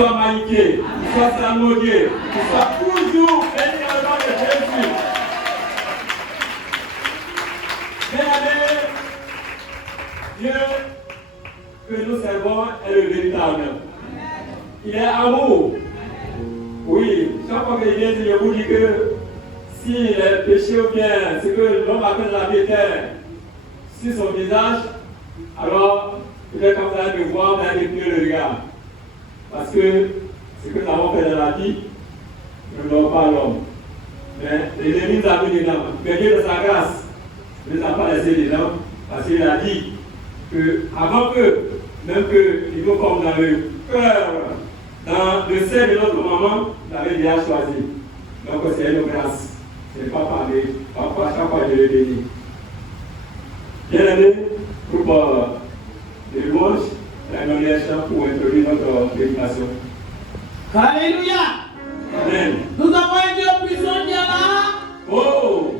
soient maïqués, qu'ils soient salmodiés, qu'ils soient toujours bénis dans le nom de Jésus. Bien-aimé, Dieu que nous servons est le véritable. Il est amour. Oui, chaque fois que je viens, je vous dis que si les péchés ou bien ce que l'homme appelle la terre sur son visage, alors il est comme ça de voir, mais avec mieux le regard. Parce que ce que nous avons fait dans la vie, nous ne donnons pas à l'homme. Mais l'ennemi nous a mis dedans. Mais Dieu de sa grâce ne nous a pas laissé dedans, parce qu'il a dit que avant que, même qu'il nous forme dans le cœur, dans le sein de notre maman, il avait déjà choisi. Donc c'est une grâce. Ce n'est pas parler. Parfois, chaque fois, je le bénis. Bien aimé, groupe de louange, la dernière chant pour introduire notre méditation. Alléluia. Amen. Nous avons un Dieu puissant qui est là. Oh!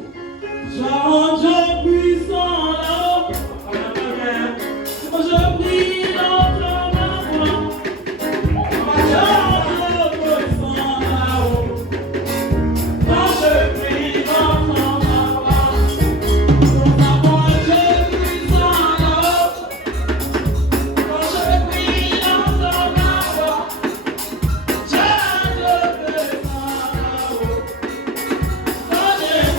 Chant Dieu puissant là-haut. Je prie dans ton amour. Chant Dieu puissant là-haut. Quand je prie dans ton amour. Nous avons un Dieu puissant là-haut. Quand je prie dans ton amour. Chant Dieu puissant là-haut. Quand je prie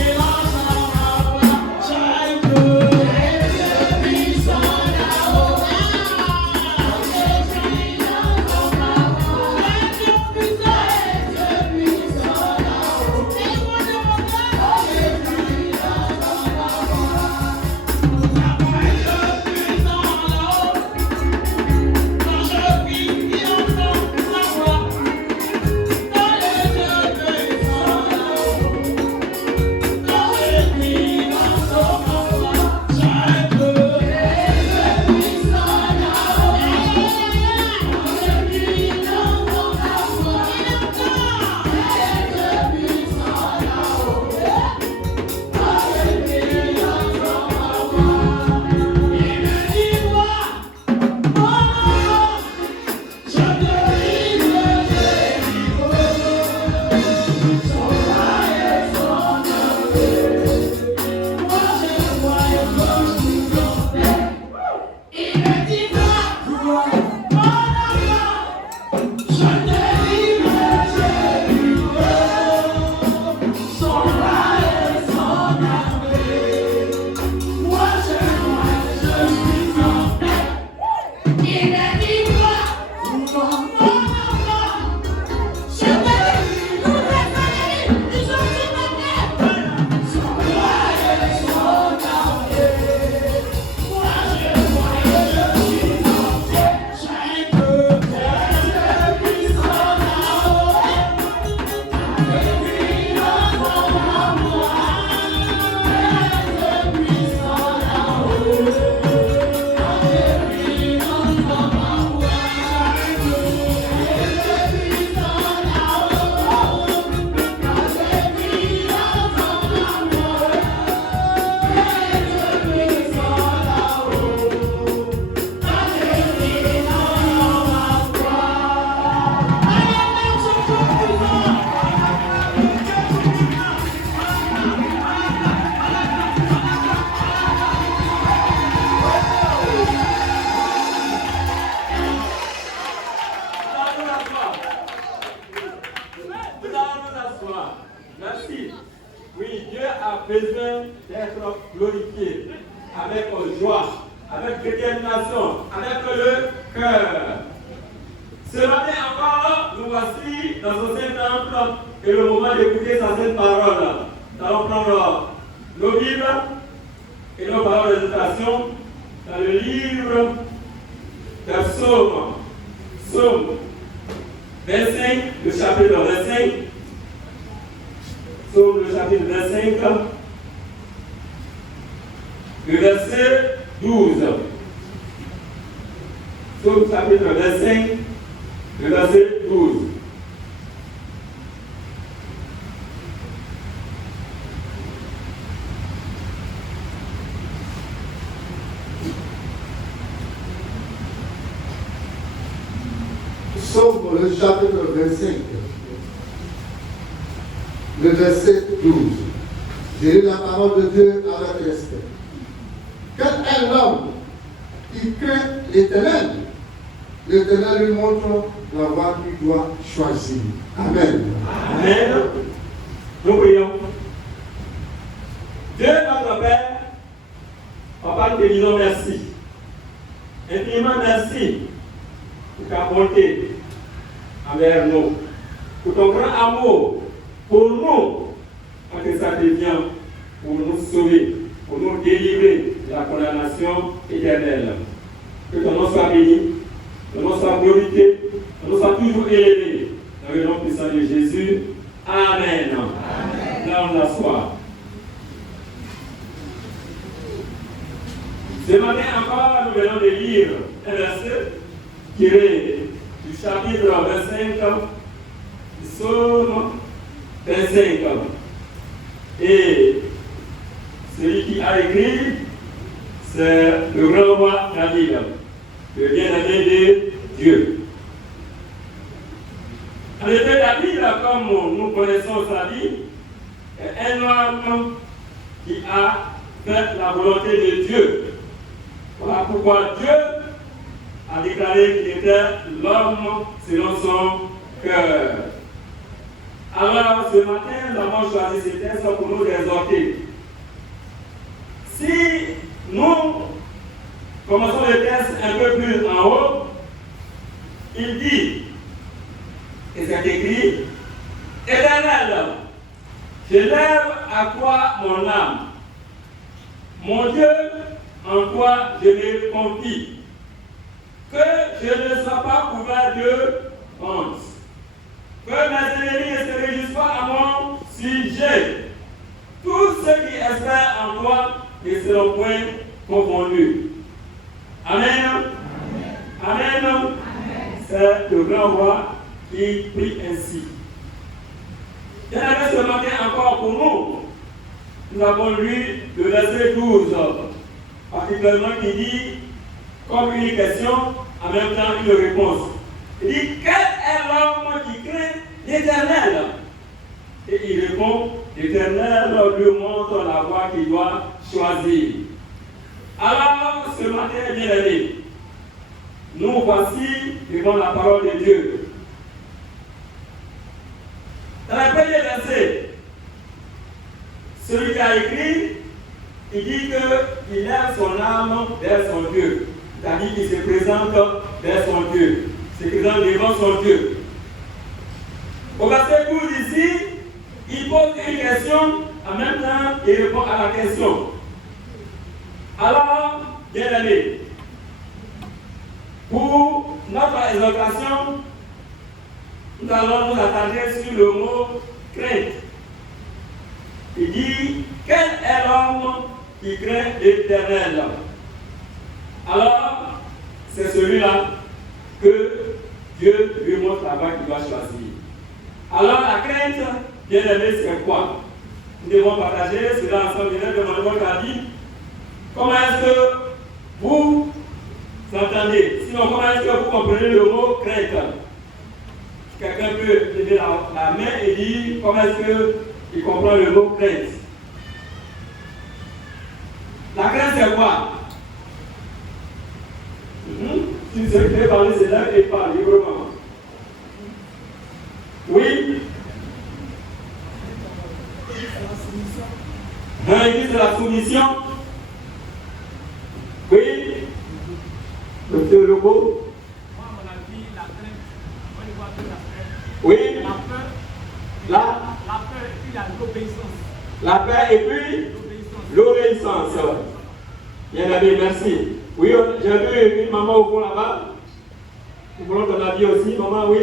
dans ton amour. Chant Dieu. Merci. Oui, Dieu a besoin d'être glorifié avec joie, avec détermination, avec le cœur. Ce matin encore, nous voici dans ce Saint-Temple et le moment d'écouter sa sainte parole. Nous allons prendre nos Bibles et nos paroles de méditation dans le livre des Psaumes. Psaume 25, le chapitre 25. Psaume le chapitre 25, le verset 12. Psaume chapitre 25, le verset 12. Psaume le chapitre 25, le verset 12. J'ai lu la parole de Dieu avec respect. Quel est l'homme qui craint l'Éternel? L'Éternel lui montre la voie qu'il doit choisir. Amen. Amen. Nous prions. Dieu notre Père, Papa, nous te disons merci. Infiniment merci pour ta bonté envers nous, pour ton grand amour pour nous, quand ça devient pour nous sauver, pour nous délivrer de la condamnation éternelle. Que ton nom soit béni, que ton nom soit glorifié, que ton nom soit toujours élevé. Dans le nom puissant de Jésus. Amen. Amen. Là, on l'assoit. Ce matin encore, nous venons de lire un verset tiré du chapitre 25 du psaume 25. Et celui qui a écrit, c'est le grand roi David, le bien-aimé de Dieu. En effet, David, comme nous connaissons sa vie, est un homme qui a fait la volonté de Dieu. Voilà pourquoi Dieu a déclaré qu'il était l'homme selon son cœur. Alors, ce matin, nous avons choisi ce texte pour nous exhorter. Si nous commençons le texte un peu plus en haut, il dit, et c'est écrit, Éternel, je lève à toi mon âme. Mon Dieu, en toi je me confie. Que je ne sois pas couvert de honte. Que mes ennemis ne se réjouissent pas à mon sujet. Tous ceux qui espèrent en toi ne seront point confondus. Amen. Amen. Amen. C'est le grand roi qui prie ainsi. Il y en avait ce matin encore pour nous. Nous avons lu le verset 12, particulièrement qui dit, comme une question, en même temps une réponse. Il dit, quel est l'homme qui craint l'Éternel? Et il répond, l'Éternel lui montre la voie qu'il doit choisir. Alors, ce matin, bien aimé, nous voici devant la parole de Dieu. Dans le premier verset, celui qui a écrit, il dit qu'il lève son âme vers son Dieu. C'est-à-dire qu'il se présente vers son Dieu. Il se présente devant son Dieu. Au verset 12 ici, il pose une question, en même temps, il répond à la question. Alors, bien aimé, pour notre exhortation, nous allons nous attarder sur le mot crainte. Il dit, quel est l'homme qui craint l'Éternel? Alors, c'est celui-là que Dieu lui montre la voie qu'il doit choisir. Alors, la crainte, bien aimé, c'est quoi? Nous devons partager cela ensemble. Je vais demander votre avis. Comment est-ce que vous entendez? Sinon, comment est-ce que vous comprenez le mot crainte? Quelqu'un peut lever la main et dire comment est-ce qu'il comprend le mot crainte. La crainte, c'est quoi? Tu sais que parler, c'est là et parle librement. Oui? C'est la soumission. Oui? Docteur Legault? Moi, à mon avis, la crainte, on y voit deux aspects. Oui? La peur. La peur et puis l'obéissance. La peur et puis l'obéissance. Bien aimé, merci. Oui, j'ai vu une maman au fond là-bas. Nous voulons ton avis aussi, maman, oui.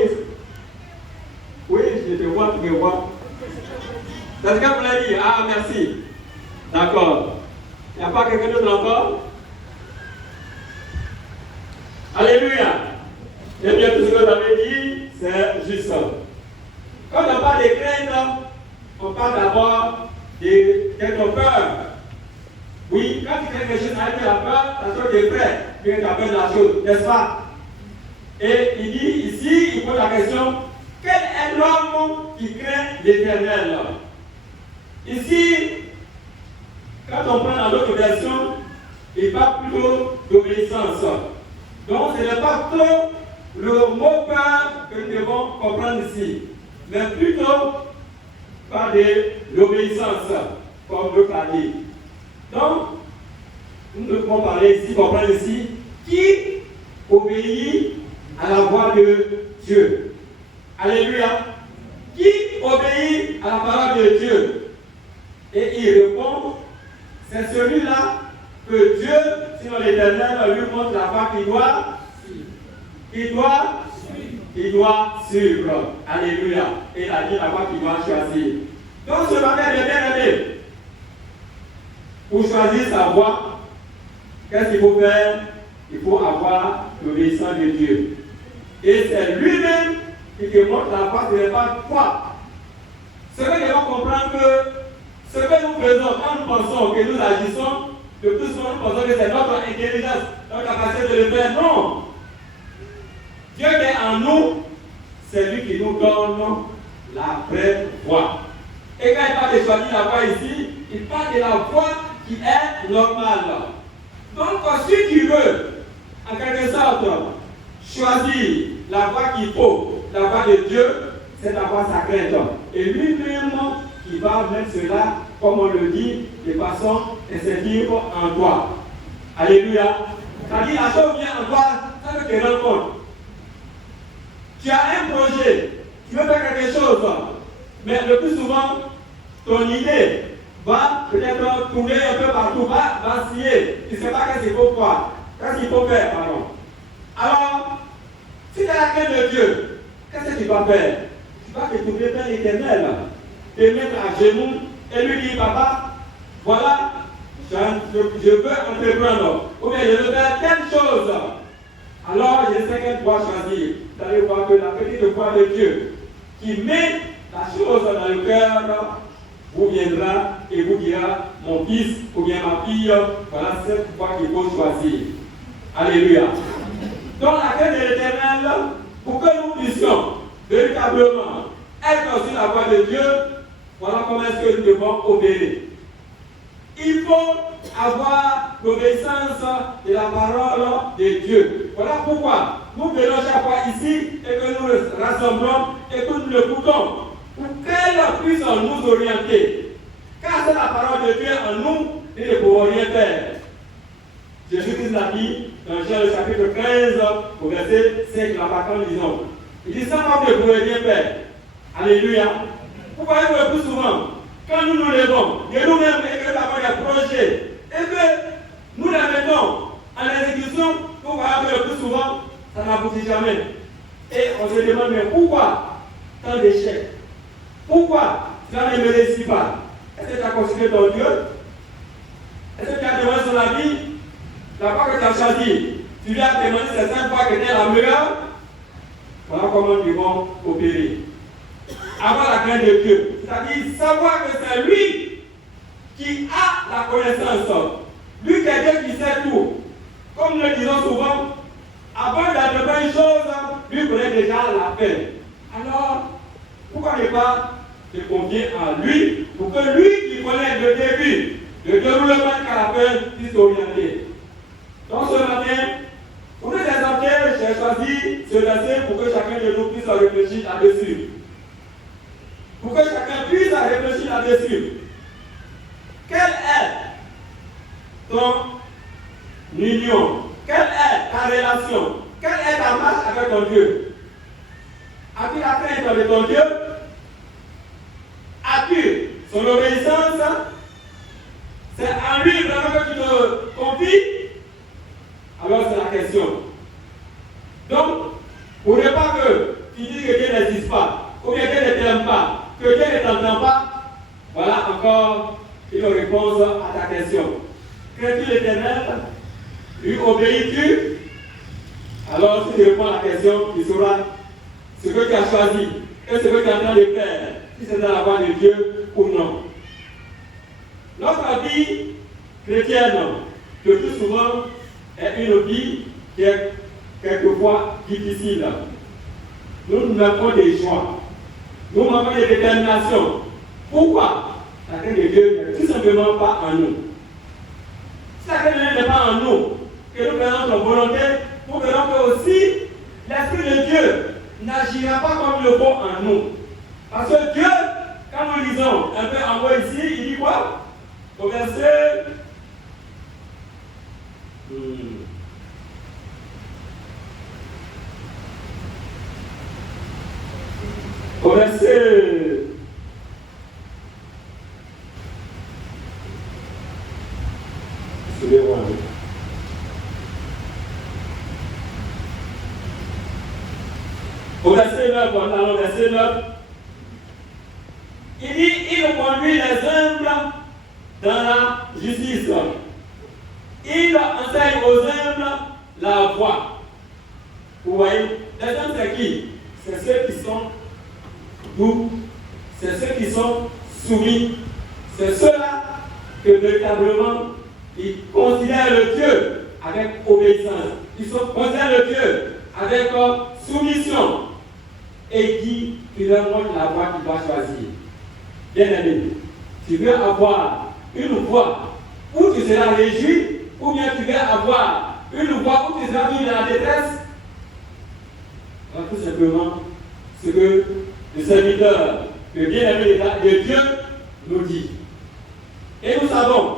Oui, je te vois, tu me vois. C'est ce que vous l'avez dit. Ah, merci. D'accord. Il n'y a pas quelqu'un d'autre encore? Alléluia. Et bien, tout ce que vous avez dit, c'est juste ça. Quand on parle de crainte, on parle d'abord de quelque peur. Oui, quand tu fais quelque chose avec la peur, tu es prêt, tu as peur de la chose, n'est-ce pas? Et il dit ici, il la question, quel est l'homme qui craint l'Éternel? Ici, quand on prend dans l'autre version, il parle plutôt d'obéissance. Donc ce n'est pas trop le mot peur que nous devons comprendre ici, mais plutôt par de l'obéissance, comme le a dit. Donc, nous devons parler ici, comprendre ici, qui obéit à la voix de Dieu. Alléluia. Qui obéit à la parole de Dieu? Et il répond, c'est celui-là que Dieu, sinon l'Éternel, lui montre la voie qu'il doit suivre. Alléluia. Et il a dit la voie qu'il doit choisir. Donc ce matin, bien aimé, pour choisir sa voie, qu'est-ce qu'il faut faire? Il faut avoir l'obéissance de Dieu. Et c'est lui-même qui te montre la voie, ce n'est pas toi. Ce que nous devons comprendre que ce que nous faisons quand nous pensons que nous agissons, le plus souvent nous pensons que c'est notre intelligence, notre capacité de le faire. Non. Dieu qui est en nous, c'est lui qui nous donne la vraie voie. Et quand il parle de choisir la voie ici, il parle de la voie qui est normale. Donc, si tu veux, en quelque sorte, choisir la voie qu'il faut, la voie de Dieu, c'est la voie sacrée. Et lui-même qui va mettre cela, comme on le dit, de façon instinctive en toi. Alléluia. C'est-à-dire, la chose vient en toi, ça ne te rend compte. Tu as un projet, tu veux faire quelque chose, mais le plus souvent, ton idée va peut-être tourner un peu partout, va vaciller. Tu ne sais pas qu'est-ce qu'il faut faire. Qu'est-ce qu'il faut faire, pardon. Alors, si tu as la crainte de Dieu, qu'est-ce que tu vas faire? Tu vas te tourner vers l'Éternel, te mettre à genoux et lui dire, papa, voilà, je veux entreprendre, ou bien je veux faire telle chose. Alors, je sais qu'elle doit choisir. Vous allez voir que la petite voix de Dieu qui met la chose dans le cœur vous viendra et vous dira, mon fils ou bien ma fille, voilà cette voie qu'il faut choisir. Alléluia. Donc la crainte de l'Éternel, pour que nous puissions véritablement être sur la voie de Dieu, voilà comment est-ce que nous devons obéir. Il faut avoir l'obéissance de la parole de Dieu. Voilà pourquoi nous venons chaque fois ici et que nous nous rassemblons et que nous l'écoutons pour qu'elle puisse nous orienter. Car c'est la parole de Dieu en nous et nous ne pouvons rien faire. Jésus-Christ l'a dit dans Jean le chapitre 15 au verset 5, la parole disons. Il dit ça, vous ne pouvez rien faire. Alléluia. Vous voyez le plus souvent, quand nous nous levons, de nous-mêmes et que nous avons des projets, et que nous les mettons en exécution, vous voyez que le plus souvent, ça n'aboutit jamais. Et on se demande, mais pourquoi tant d'échecs? Pourquoi cela ne me réussit pas? Est-ce que tu as considéré ton Dieu? Est-ce que tu as demandé son avis? La fois que tu as choisi, tu lui as demandé ces 5 fois que tu es la meilleure? Voilà comment nous devons opérer. Avoir la crainte de Dieu, c'est-à-dire savoir que c'est lui qui a la connaissance. Lui qui est Dieu qui sait tout. Comme nous le disons souvent, avant d'entreprendre une chose, lui connaît déjà la peine. Alors, pourquoi ne pas se confier à lui pour que lui qui connaît le début, le déroulement qu'à la fin puisse orienter. Donc ce matin, pour nous exhorter, j'ai choisi ce verset pour que chacun de nous puisse réfléchir là-dessus. Pour que chacun puisse réfléchir là-dessus. Quelle est ton union? Quelle est ta relation? Quelle est ta marche avec ton Dieu? As-tu la crainte de ton Dieu? As-tu son obéissance? C'est en lui vraiment que tu te confies? Alors c'est la question. Donc, pour ne pas que tu dis que Dieu n'existe pas, ou bien Dieu ne t'aime pas, que Dieu ne t'entend pas, voilà encore une réponse à ta question. Crains-tu l'Éternel? Lui obéis-tu? Alors si tu réponds à la question, tu sauras ce que tu as choisi et ce que tu es en train de faire, si c'est dans la voie de Dieu ou non. Notre vie chrétienne, le plus souvent, est une vie qui est quelquefois difficile. nous manquons des choix. Nous manquons de détermination. Pourquoi? La crainte de Dieu n'est tout simplement pas en nous. Si la crainte de Dieu n'est pas en nous, que nous faisons notre volonté, nous verrons que aussi l'Esprit de Dieu n'agira pas comme il le faut en nous. Parce que Dieu, quand nous lisons un peu en haut ici, il dit quoi? Au verset. Au verset. Suivez-moi. Au verset 9, voilà, au verset 9, il dit, il conduit les humbles dans la justice. Il enseigne aux humbles la voie. Vous voyez, les humbles c'est qui? C'est ceux qui sont doux, c'est ceux qui sont soumis, c'est ceux-là que véritablement ils considèrent le Dieu avec obéissance, ils considèrent le Dieu avec soumission et qui leur montre la voie qu'il doit choisir. Bien aimé, tu veux avoir une voie où tu seras réjoui, ou bien tu veux avoir une voie où tu seras mis dans la détresse? Alors, tout simplement, ce que le serviteur, le bien-aimé de Dieu nous dit. Et nous savons,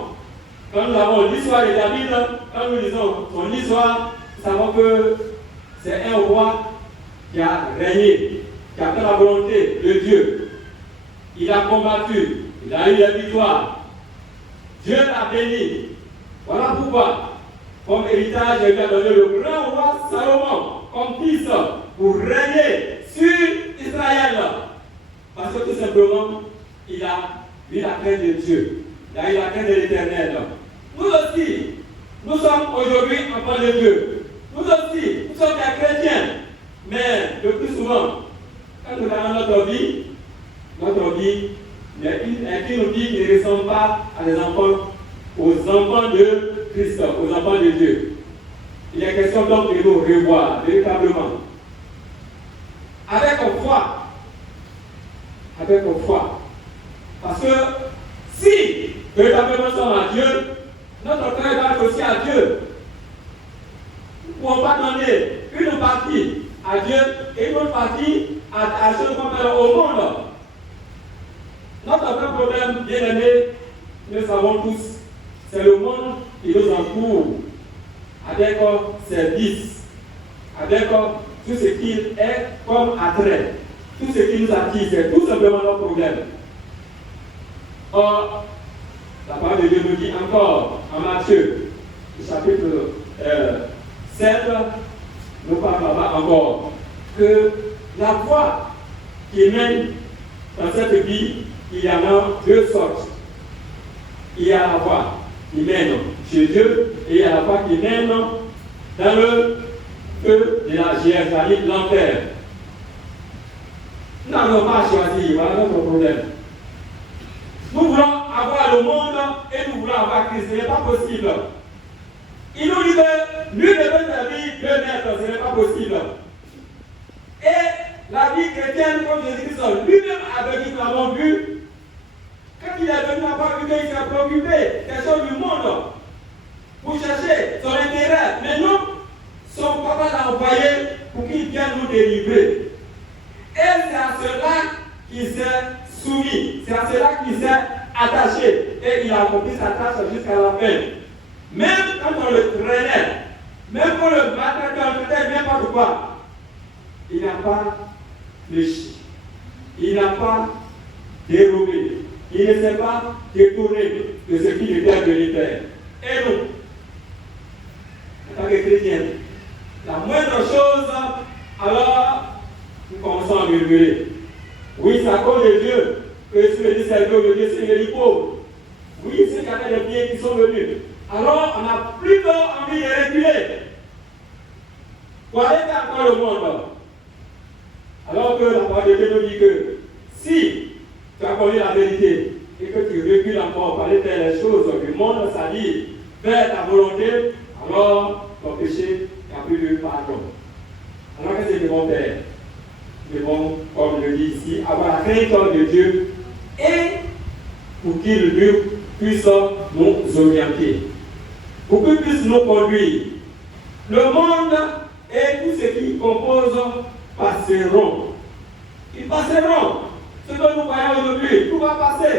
quand nous avons l'histoire de David, quand nous lisons son histoire, nous savons que c'est un roi qui a régné, qui a fait la volonté de Dieu. Il a combattu, il a eu la victoire. Dieu l'a béni. Voilà pourquoi, comme héritage, il a donné le grand roi Salomon comme fils pour régner sur Israël. Parce que tout simplement, il a eu la crainte de Dieu. Il a eu la crainte de l'Éternel. Nous aussi, nous sommes aujourd'hui enfants de Dieu. Nous aussi, nous sommes des chrétiens. Mais le plus souvent, quand nous regardons notre vie est une vie qui ne ressemble pas à des enfants, aux enfants de Christ, aux enfants de Dieu. Il est question donc de nous revoir véritablement. Avec foi. Avec foi. Parce que si véritablement nous sommes à Dieu, notre cœur va être aussi à Dieu. Nous ne pouvons pas donner une partie à Dieu et une autre partie à ceux qu'on fait au monde. Notre vrai problème, bien aimé, nous le savons tous, c'est le monde qui nous entoure avec ses vices, avec tout ce qui est comme attrait, tout ce qui nous attire, c'est tout simplement notre problème. Or, la parole de Dieu nous dit encore en Matthieu, chapitre 7, nous parlons là-bas encore que la voie qui mène dans cette vie, il y en a deux sortes. Il y a la voie qui mène chez Dieu et il y a la voie qui mène dans le feu de la GR, c'est-à-dire l'enfer. Nous n'avons pas choisi, voilà notre problème. Nous voulons avoir le monde et nous voulons avoir Christ, ce n'est pas possible. Il nous dit que nul ne peut servir deux maîtres, ce n'est pas possible. Et la vie chrétienne, comme Jésus-Christ lui-même a venu, nous l'avons vu, quand il est venu, n'a pas vu qu'il s'est préoccupé des choses du monde pour chercher son intérêt. Mais nous, son papa l'a envoyé pour qu'il vienne nous délivrer. Et c'est à cela qu'il s'est soumis, c'est à cela qu'il s'est attaché. Et il a accompli sa tâche jusqu'à la fin. Même quand on le traînait, même quand on le maltraitait, on le faisait n'importe quoi, il n'a pas fléchi, il n'a pas dérobé, il ne s'est pas détourné de ce qui était véritaire. Et nous, en tant que chrétiens, la moindre chose, alors nous commençons à murmurer. Oui, c'est à cause de Dieu que je suis venu servir de Dieu, c'est les pauvres. Oui, c'est qu'il y avait des biens qui sont venus. Alors, on a plutôt envie de reculer pour aller vers encore le monde. Alors que la parole de Dieu nous dit que si tu as connu la vérité et que tu recules encore pour aller faire les choses du monde, c'est-à-dire faire ta volonté, alors ton péché n'a plus de pardon. Alors qu'est-ce qu'ils vont faire? devons, comme je le dis ici, avoir la crainte de Dieu et pour qu'il lui puisse nous orienter, pour qu'il puisse nous conduire. Le monde et tout ce qui compose passeront. Ils passeront. Ce que nous voyons aujourd'hui, tout va passer.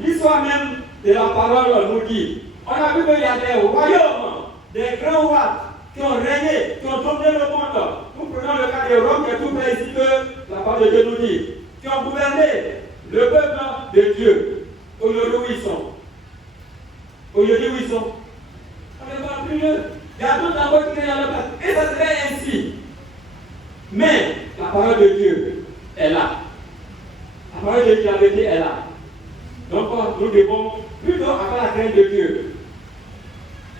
L'histoire même de la parole nous dit, on a vu qu'il y a des royaumes, des grands rois qui ont régné, qui ont dominé le monde. Nous prenons le cas de Rome, qui est tout près ici que la parole de Dieu nous dit, qui ont gouverné le peuple de Dieu. Aujourd'hui, où ils sont? Aujourd'hui, où ils sont? On ne voit plus eux. Il y a d'autres d'abord qui sont dans le place. Et ça serait ainsi. Mais la parole de Dieu est là. La parole de Dieu qui avait été est là. Donc nous devons plutôt avoir la crainte de Dieu.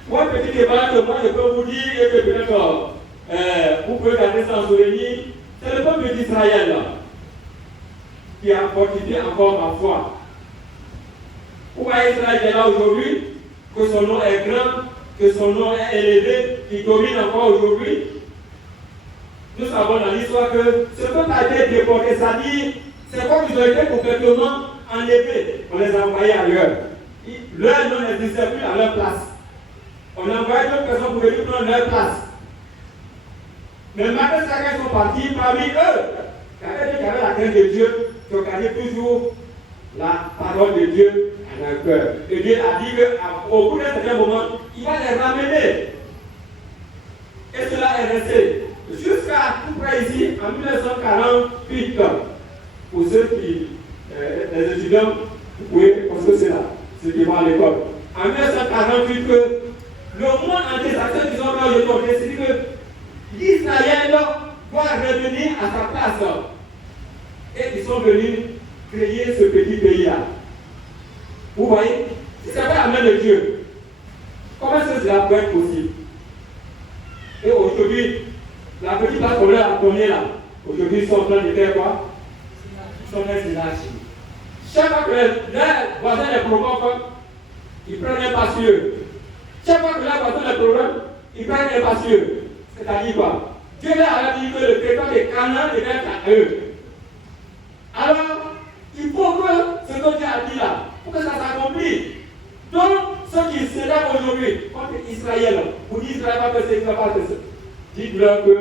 Pour un petit débat que moi je peux vous dire et que peut-être vous pouvez garder ça en souvenir, c'est le peuple d'Israël qui a fortifié encore ma foi. Pourquoi Israël est là aujourd'hui? Que son nom est grand, que son nom est élevé, qui domine encore aujourd'hui. Nous savons dans l'histoire que ce peuple a été déporté, c'est-à-dire, c'est comme ils ont été complètement enlevés. On les a envoyés ailleurs. Leur nom n'existait plus à leur place. On a envoyé d'autres personnes pour venir prendre leur place. Mais maintenant, chacun sont partis parmi eux. Il y avait ceux qui avaient la crainte de Dieu, qui ont gardé toujours la parole de Dieu à leur cœur. Et Dieu a dit qu'au bout d'un certain moment, il va les ramener. Et cela est resté jusqu'à tout près ici, en 1948. Pour ceux qui, les étudiants, oui, parce que c'est là, ceux qui vont à l'école. En 1948, le monde entier, ceux qui sont là aujourd'hui, ont décidé que l'Israël doit revenir à sa place. Et ils sont venus créer ce petit pays-là. Vous voyez, si ça va à la main de Dieu, comment est-ce que cela peut être possible? Et aujourd'hui, la petite place qu'on leur a donnée là, aujourd'hui, ils sont en train de faire quoi? Ils sont en train de lâcher. Chaque fois que leurs voisins les provoquent, ils prennent un pas sur eux. Chaque fois que leurs voisins les provoquent, ils prennent un pas sur eux. C'est-à-dire quoi? Dieu leur a dit que le territoire de Canaan devait être à eux. Alors, il faut que ce que Dieu a dit là, pour que ça s'accomplisse. Donc, ceux qui s'élèvent aujourd'hui contre Israël, vous dites Israël va faire ce qu'il va pas faire. Dites-leur que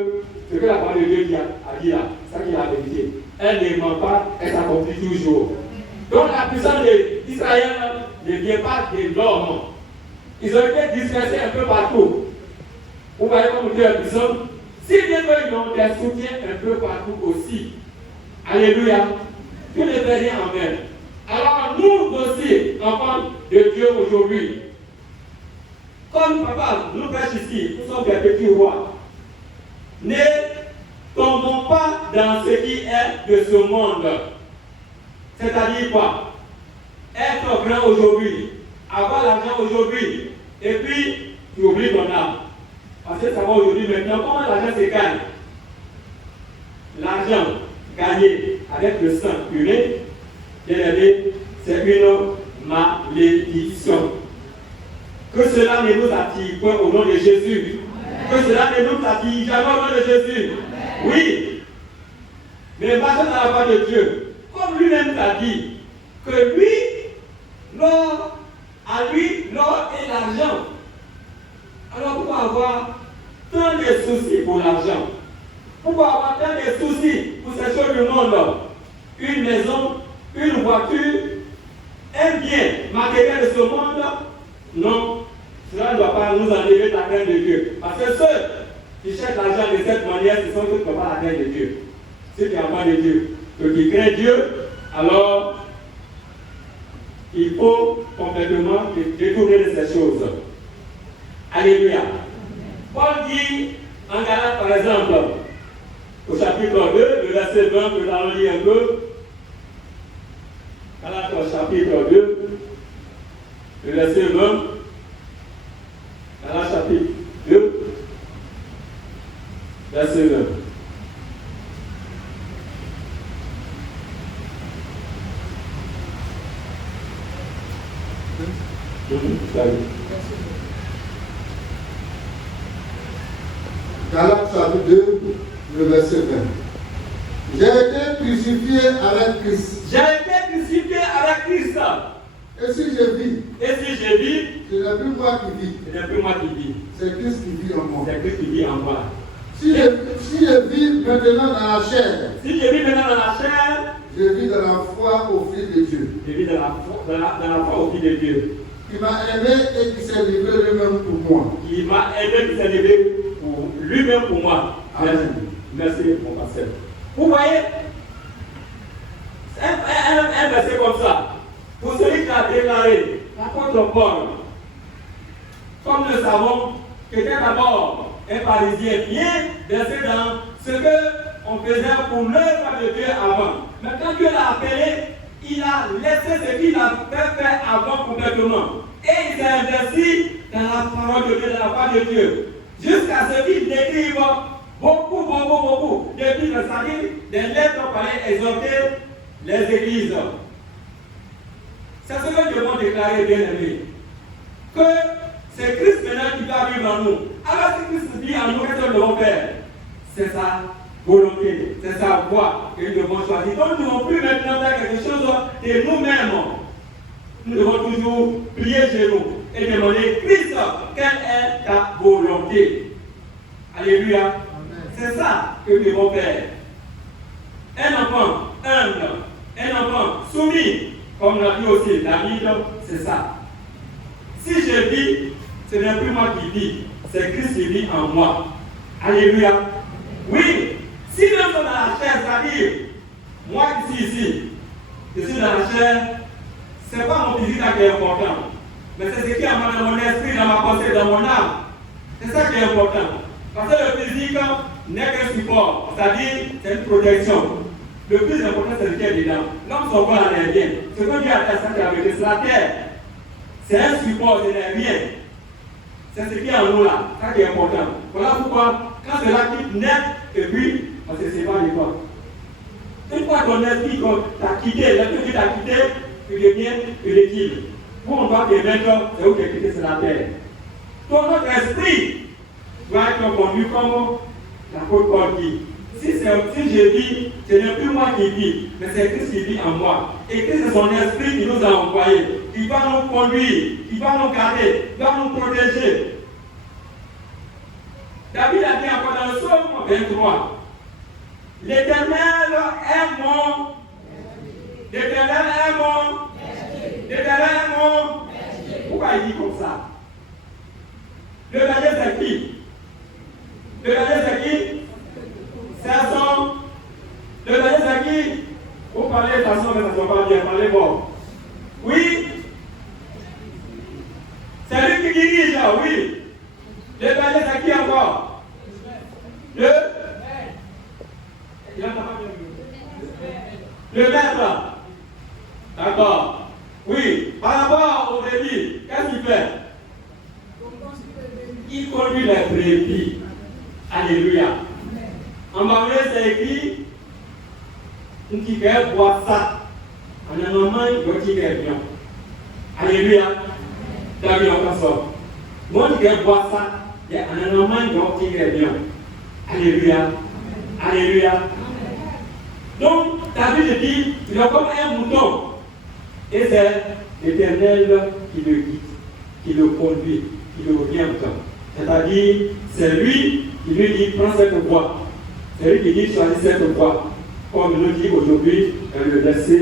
ce que la parole de Dieu a dit là, c'est ça qui est la vérité. Elle ne ment pas, elle s'accomplit toujours. Donc, la puissance d'Israël ne vient pas de l'homme. Ils ont été dispersés un peu partout. Vous voyez comme Dieu est puissant. Si bien qu'ils ont des soutiens un peu partout aussi. Alléluia. Dieu ne fait rien en même. Alors nous aussi, enfants de Dieu aujourd'hui, comme papa nous prêche ici, nous sommes des petits rois. Ne tombons pas dans ce qui est de ce monde. C'est-à-dire quoi? Être grand aujourd'hui, avoir l'argent aujourd'hui, et puis tu oublies ton âme. Parce que ça va aujourd'hui maintenant, comment l'argent se gagne? L'argent gagné avec le sang puré, c'est une malédiction. Que cela ne nous attire point au nom de Jésus. Que cela ne nous attire jamais au nom de Jésus. Oui. Mais marchons dans la voie de Dieu. Comme lui-même t'a dit, que lui, l'or, à lui, l'or et l'argent. Alors pourquoi avoir tant de soucis pour l'argent? Pourquoi avoir tant de soucis pour ces choses du monde? Une maison, une voiture, un bien matériel de ce monde? Non, cela ne doit pas nous enlever la crainte de Dieu. Parce que ceux qui cherchent l'argent de cette manière, ce sont ceux qui n'ont pas la crainte de Dieu. Ceux qui n'ont pas de Dieu. Ceux qui craignent Dieu, alors il faut complètement détourner de ces choses. Alléluia. Paul dit en Galates par exemple, au chapitre 2, le verset 20, nous allons lire un peu. Galates au chapitre 2, le verset 20. Galates chapitre 2, verset 20. Galates chapitre 2, le verset 20. J'ai été crucifié avec Christ. J'ai été crucifié avec Christ. Et si je vis, ce n'est plus moi qui vis. n'est plus moi qui vis. C'est Christ qui vit en moi. C'est Christ qui vit en moi. Si je vis maintenant dans la chair, Si je vis maintenant dans la chair, je vis dans la foi au Fils de Dieu, je vis dans la foi au Fils de Dieu, qui m'a aimé et qui s'est livré lui-même pour moi. qui m'a aidé, qui s'est levé pour lui-même pour moi. Amen. Merci, mon pasteur. Vous voyez, un verset comme ça, pour celui qui a déclaré l'apôtre Paul, comme nous savons, que était d'abord un Parisien bien versé dans ce qu'on faisait pour l'œuvre de Dieu avant. Mais quand Dieu l'a appelé, il a laissé ce qu'il a fait avant complètement. Et il s'est investi dans la parole de Dieu, dans la parole de Dieu. Jusqu'à ce qu'il décrive beaucoup depuis le salut, des lettres pour aller exhorter les églises. C'est ce que Dieu m'a déclaré, bien aimé. Que c'est Christ maintenant qui va vivre en nous. Alors si Christ vit en nous, qu'est-ce que nous devons faire? C'est sa volonté, c'est sa voie que nous devons choisir. Donc nous ne devons plus maintenant faire quelque chose de nous-mêmes. Nous devons toujours plier chez nous et demander, Christ, quelle est ta volonté? Alléluia. C'est ça que nous devons faire. Un enfant humble, un enfant soumis, comme l'a dit aussi David, c'est ça. Si je vis, ce n'est plus moi qui vis, c'est Christ qui vit en moi. Alléluia. Oui, si nous sommes dans la chair, c'est-à-dire, moi ici, je suis dans la chair, ce n'est pas mon physique qui est important, mais c'est ce qui est dans mon esprit, dans ma pensée, dans mon âme. C'est ça qui est important. Parce que le physique n'est qu'un support, c'est-à-dire c'est une protection. Le plus important, c'est le cœur dedans. L'homme, son corps n'est rien. Ce que Dieu a fait, c'est la terre. C'est un support, ce n'est rien. C'est ce qui est en nous là, ça qui est important. Voilà pourquoi, quand cela quitte net, et puis, on se sépare de toi. Une fois ton esprit t'a quitté, l'esprit qui t'a quitté, tu deviens l'équilibre. Pour on doit te mettre, c'est où tu es quitté, c'est la terre. Ton autre esprit doit être conduit comme l'apôtre Paul dit. Si je vis, ce n'est plus moi qui vis, mais c'est Christ qui vit en moi. Et Christ, c'est son esprit qui nous a envoyés, qui va nous conduire, qui va nous garder, qui va nous protéger. David a dit encore dans le psaume 23, l'Éternel est mon, l'Éternel est mon, l'Éternel est mon. Pourquoi il dit comme ça? Le berger c'est qui? Le berger c'est qui? C'est son. Le berger c'est qui? Vous parlez de façon, mais ça ne soit pas bien, parlez bon. Oui? C'est lui qui dirige, oui. Le berger c'est qui encore? Le maître. D'accord. Oui. Par rapport au brebis, qu'est-ce qu'il fait? Il conduit les brebis. Alléluia. En anglais, c'est écrit un petit cœur boit ça. En allemand, il doit dire bien. Alléluia. David, on sort. Moi, je vais boire ça. En allemand, il doit dire bien. Alléluia. Alléluia. Donc, David dit, il est comme un mouton. Et c'est l'Éternel qui le guide, qui le conduit, qui le oriente. C'est-à-dire, c'est lui qui lui dit, prends cette voie. C'est lui qui dit, choisis cette voie. Comme nous dit aujourd'hui, le verset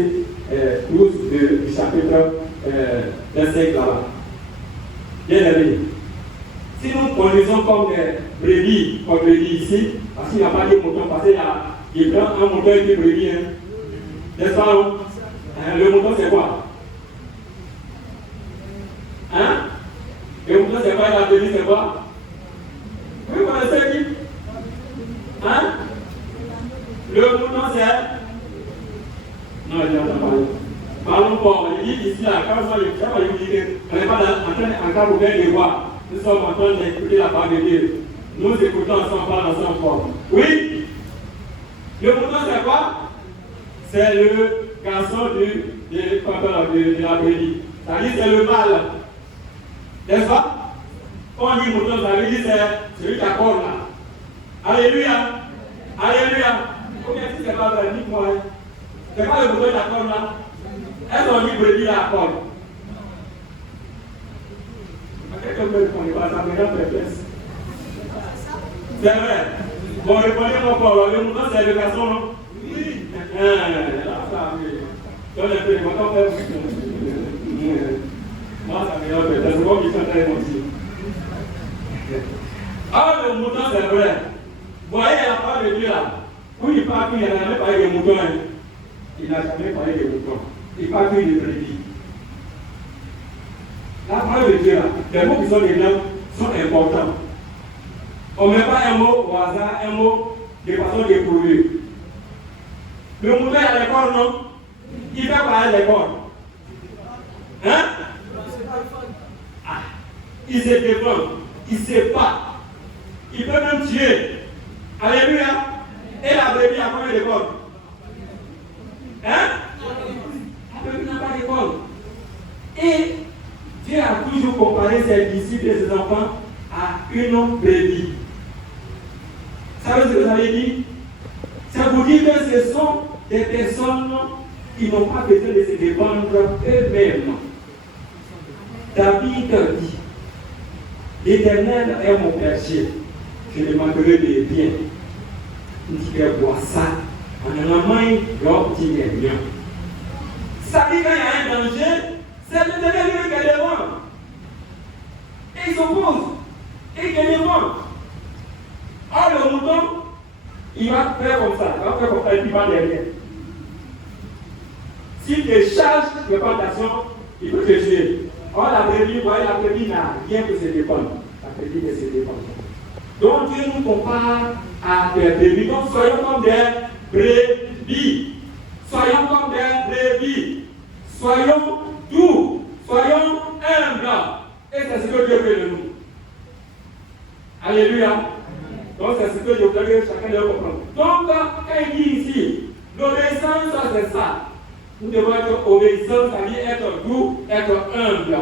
12 du chapitre 25 là-bas. Bien aimé. Si nous conduisons comme des brebis, comme je dis ici, parce qu'il n'y a pas de mouton, parce qu'il prend un mouton et une brebis. Hein. N'est-ce pas? Le mouton, c'est quoi? Hein? Le mouton, c'est quoi? La brebis, c'est quoi? Vous connaissez qui? Hein? Le mouton, c'est. Non, je n'entends pas. Parlons pas. Il dit ici, là, quand je dis qu'on n'est pas en train d'ouvrir les voies. Nous sommes en train d'écouter la parole de Dieu. Nous écoutons ensemble, parlons ensemble. Oui? Le mouton, c'est quoi? C'est le garçon de la brebis. C'est-à-dire, c'est le mâle. N'est-ce pas? Quand on dit mouton, ça veut dire c'est celui qui accorde là. Alléluia. Alléluia. Combien si c'est pas vrai, dites-moi. C'est pas le bouton de la corde là. Est-ce qu'on dit brebis à la corde? Quelqu'un peut répondre, ça me rend perplexe. C'est vrai. Bon, répondez-moi pas. Le mouton, c'est l'éducation, non? Oui. Donne un peu de mouton, moi, ça me rend perplexe. C'est bon qu'ils sont très émotifs. Ah, le mouton, c'est vrai. Vous voyez la parole de Dieu là. Où il parle, il n'a jamais parlé des moutons. Hein. Il n'a jamais parlé des moutons. Il parle que des brebis. La parole de Dieu là, les mots qui sont dedans sont importants. On ne met pas un mot au hasard, un mot de façon dépourvue. Le mouton à l'école, non? Il fait parler à l'école. Hein? Ah, il se défend, il se bat. Il peut même tuer. Alléluia. Et la brebis a combien d'école? Hein? La brebis n'a pas d'école. Et Dieu a toujours comparé ses disciples et ses enfants à une brebis. Savez ce que ça veut dire? Ça vous dit que ce sont des personnes qui n'ont pas besoin de se défendre eux-mêmes. David dit, l'Éternel est mon berger, je ne manquerai de rien. Il dit que bois ça, en un main, l'homme dit rien. Ça dit qu'il y a un danger, c'est l'Éternel qui est devant. Et il s'oppose, et il est devant. Or, le mouton, il va faire comme ça, il va faire comme ça, et puis il va derrière. S'il te charge de plantation, il peut te tuer. Or, la brebis, vous voyez, la brebis n'a rien pour se défendre. La brebis ne se défend pas. Donc, Dieu nous compare à des brebis. Donc, soyons comme des brebis. Soyons comme des brebis. Soyons doux. Soyons humbles. Et c'est ce que Dieu veut de nous. Alléluia. Donc, c'est ce que je voudrais que chacun de nous comprenne. Donc, quand il dit ici, l'obéissance, c'est ça. Nous devons être obéissants, c'est-à-dire être doux, être humble.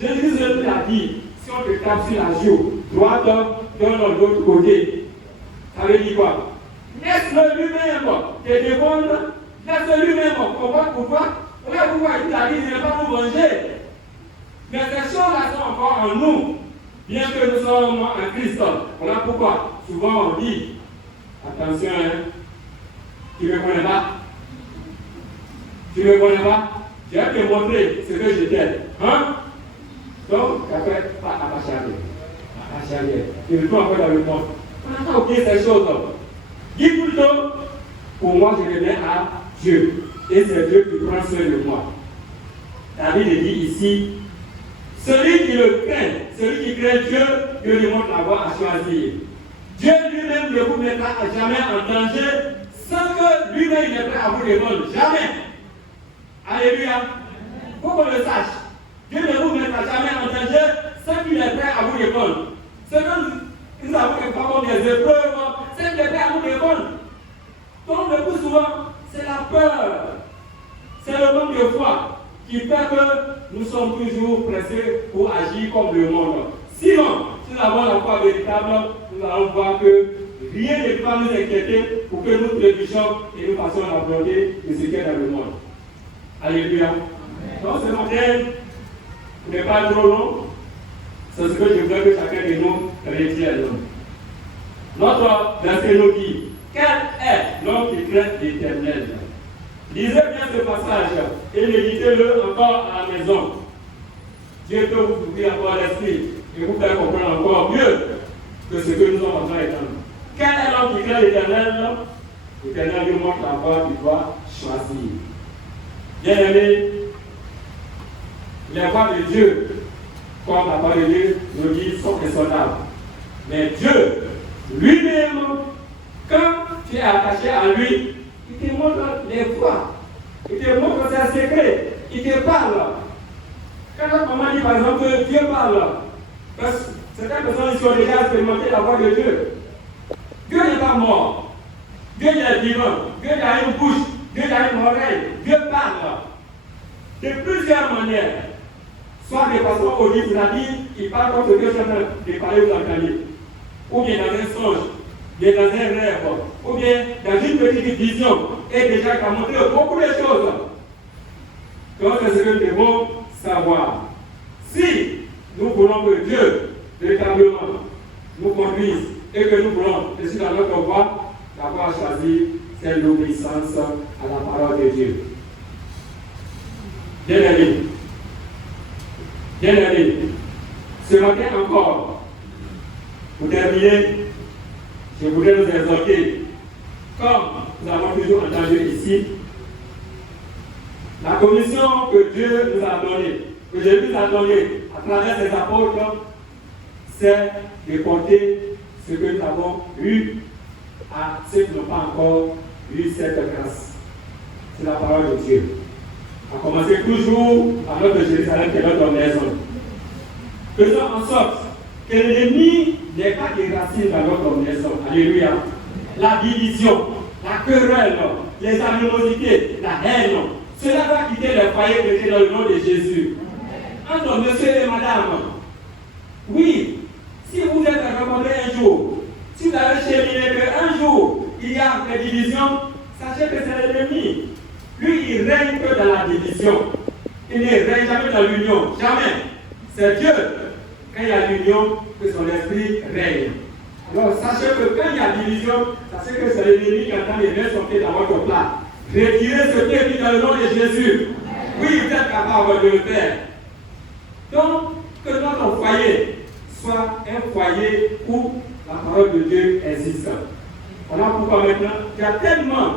Jésus l'a dit, si on te tape sur la joue, droite, donne de l'autre côté. Ça veut dire quoi? Laisse-le lui-même te défendre, laisse-le lui-même comprendre pourquoi. Pourquoi il a dit, il ne va pas nous venger. Mais ces choses-là sont encore en nous, bien que nous sommes en Christ. Voilà pourquoi, souvent on dit, attention, hein, tu ne me connais pas. Tu ne me connais pas? Je vais te montrer ce que j'étais. Hein? Donc, après, pas à Pacharrière. Il retourne encore dans le monde. On n'a pas oublié ces choses. Dis plutôt, pour moi, je reviens à Dieu. Et c'est Dieu qui prend soin de moi. David dit ici, celui qui le craint, celui qui craint Dieu, Dieu lui montre la voie à choisir. Dieu lui-même ne vous mettra jamais en danger sans que lui-même n'est prêt à vous répondre. Jamais. Alléluia. Il faut qu'on le sache. Dieu ne vous mettra jamais en danger sans qu'il est prêt à vous répondre. Ce que nous avons comme des épreuves, c'est qu'il est prêt à vous répondre. Donc le plus souvent, c'est la peur. C'est le manque de foi qui fait que nous sommes toujours pressés pour agir comme le monde. Sinon, si nous avons la foi véritable, nous allons voir que rien ne peut nous inquiéter pour que nous trébuchions et nous fassions la volonté de ce qui est dans le monde. Alléluia. Donc ce matin n'est pas trop long. C'est ce que je veux que chacun de nous retienne. Notre verset nous dit, quel est l'homme qui craint l'Éternel? Lisez bien ce passage et méditez-le encore à la maison. Dieu peut vous ouvrir encore l'esprit et vous faire comprendre encore mieux que ce que nous sommes en train d'entendre. Quel est l'homme qui craint l'Éternel? L'Éternel lui montre la voie qu'il doit choisir. Bien aimé, les voies de Dieu, comme la parole de Dieu nous dit, sont raisonnables. Mais Dieu, lui-même, quand tu es attaché à lui, il te montre les voies, il te montre ses secrets, il te parle. Quand notre maman dit par exemple que Dieu parle, certaines personnes qui ont déjà expérimenté la voix de Dieu. Dieu n'est pas mort, Dieu est vivant, Dieu a une bouche, Dieu a une oreille, Dieu parle de plusieurs manières. Soit de façon audible, c'est-à-dire qu'il parle comme ce que je viens de parler, vous entendez. Ou bien dans un songe, bien dans un rêve, ou bien dans une petite vision, est déjà qu'à montrer beaucoup de choses. Donc c'est ce que nous devons savoir. Si nous voulons que Dieu, véritablement, nous conduise et que nous voulons, je suis dans notre voie, d'avoir choisi, c'est l'obéissance à la parole de Dieu. Bien-aimés, ce matin encore, pour terminer, je voudrais nous exhorter, comme nous avons toujours entendu ici, la commission que Dieu nous a donnée, que Jésus nous a donnée à travers ses apôtres, c'est de porter ce que nous avons eu à ceux qui n'ont pas encore eu cette grâce. C'est la parole de Dieu. À commencer toujours à notre Jérusalem qui est notre maison. Faisons en sorte que l'ennemi n'ait pas de racines dans notre maison. Alléluia. La division, la querelle, les animosités, la haine, cela va quitter le foyer chrétien dans le nom de Jésus. Entre monsieur et madame, oui, si vous êtes rencontrés un jour, si vous avez cheminé qu'un jour il y a des divisions, sachez que c'est l'ennemi. Lui, il règne que dans la division. Il ne règne jamais dans l'union. Jamais. C'est Dieu, quand il y a l'union, que son esprit règne. Alors, sachez que quand il y a division, sachez que c'est l'ennemi qui entend les mettre son pied dans votre plat. Retirez ce pied qui est dans le nom de Jésus. Oui, vous êtes capable de le faire. Donc, que notre foyer soit un foyer où la parole de Dieu existe. Voilà pourquoi maintenant, il y a tellement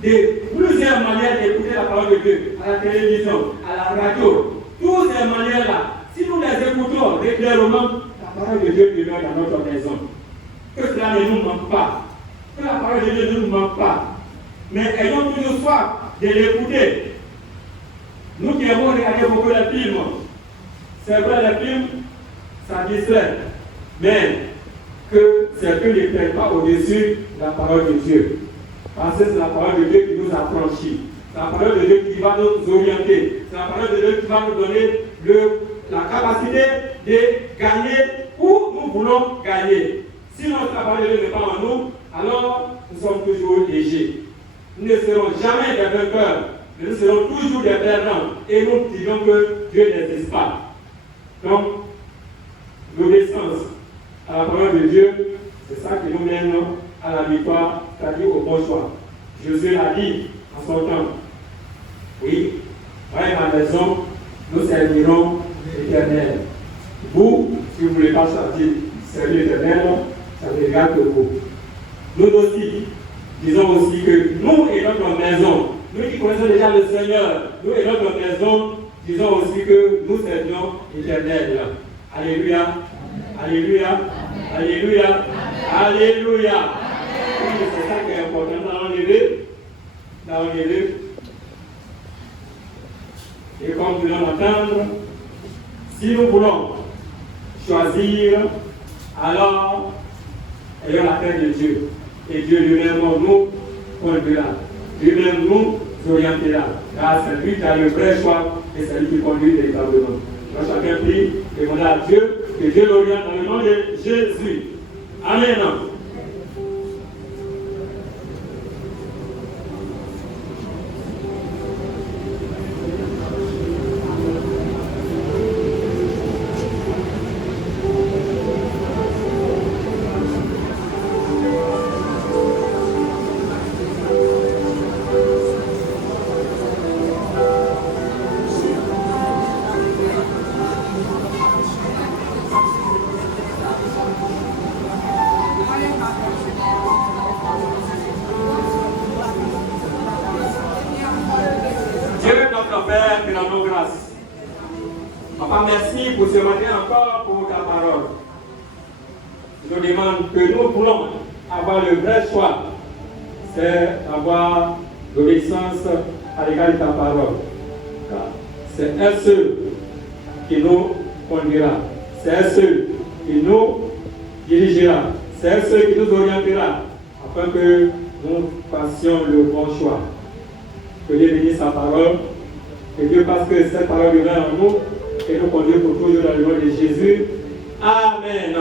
plusieurs manières d'écouter la parole de Dieu, à la télévision, à la radio. Toutes ces manières-là, si nous les écoutons régulièrement, la parole de Dieu demeure dans notre maison. Que cela ne nous manque pas. Que la parole de Dieu ne nous manque pas. Mais ayons toujours soif de l'écouter. Nous qui avons regardé beaucoup de films, c'est vrai, les films, ça distrait. Mais que c'est que ne prenne pas au-dessus de la parole de Dieu. Parce que c'est la parole de Dieu qui nous affranchit. C'est la parole de Dieu qui va nous orienter. C'est la parole de Dieu qui va nous donner la capacité de gagner où nous voulons gagner. Si notre parole de Dieu n'est pas en nous, alors nous sommes toujours légers. Nous ne serons jamais des vainqueurs, mais nous serons toujours des perdants. Et nous disons que Dieu n'existe pas. Donc, l'obéissance à la parole de Dieu, c'est ça qui nous mène à la victoire, c'est-à-dire au bon choix. Jésus l'a dit en son temps. Oui, moi et ma maison, nous servirons l'Éternel. Vous, si vous ne voulez pas sortir servir l'Éternel, ça ne regarde que vous. Nous aussi, disons aussi que nous et notre maison, nous qui connaissons déjà le Seigneur, nous et notre maison, disons aussi que nous servions l'Éternel. Alléluia. Alléluia. Alléluia. Alléluia. Oui, c'est ça qui est important dans l'enlever. Et comme nous allons entendre, si nous voulons choisir, alors ayons la crainte de Dieu. Et Dieu lui-même nous conduira. Lui-même nous orientera. Car c'est lui qui a le vrai choix et c'est lui qui conduit véritablement. Donc chacun prie, demandez à Dieu que Dieu l'oriente dans le nom de Jésus. Amen. Papa, merci pour ce matin encore pour ta parole. Je nous demande que nous voulons avoir le vrai choix, c'est d'avoir l'obéissance à l'égard de ta parole. C'est un seul qui nous conduira, c'est un seul qui nous dirigera, c'est un seul qui nous orientera, afin que nous fassions le bon choix. Que Dieu bénisse sa parole, que Dieu fasse que cette parole demeure en nous et nous conduise pour toujours dans le nom de Jésus. Amen.